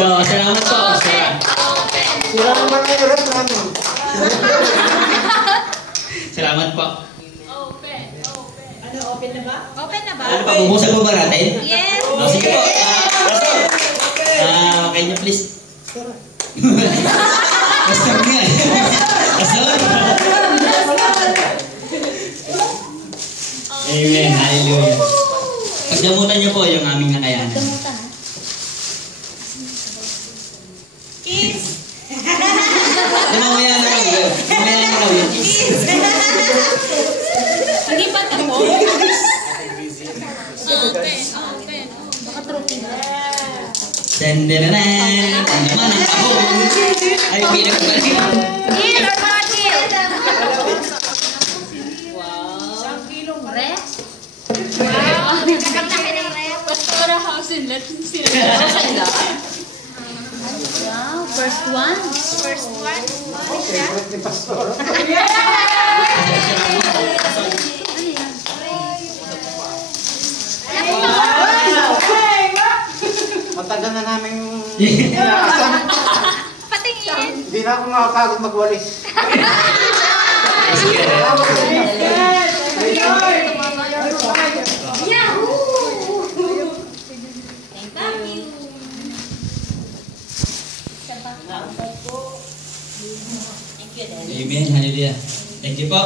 So, salamat po. Sila naman yung rep namin. Salamat po. Ano, open na ba? Open na ba? Ano pa, bubuksan po ba natin? Yes! Sige po. Okay niyo, please. Pastor nga. Pastor. Amen. Hallelujah. Pagdamutan niyo po yung aming nakayanan. Damutan, ha? Kiss! Mamaya na raw yun. Mamaya na raw yun. Kiss! Hindi pa tapos? Open. Baka trophy na. Denderanan. Ang naman ang kahon. Ay, pinagbalik. Kill or not kill? Isang kilong Rep? Wow! Nakalaki ng rep. Pastora house and let sila. Wow, first one. First one. Favorite ni Pastor. Ano yan? Matagal na namin inaasan. Patingin. Hindi na ako makakagod magwalis. Yahoo! Thank you. Amen. Hallelujah. Thank you po.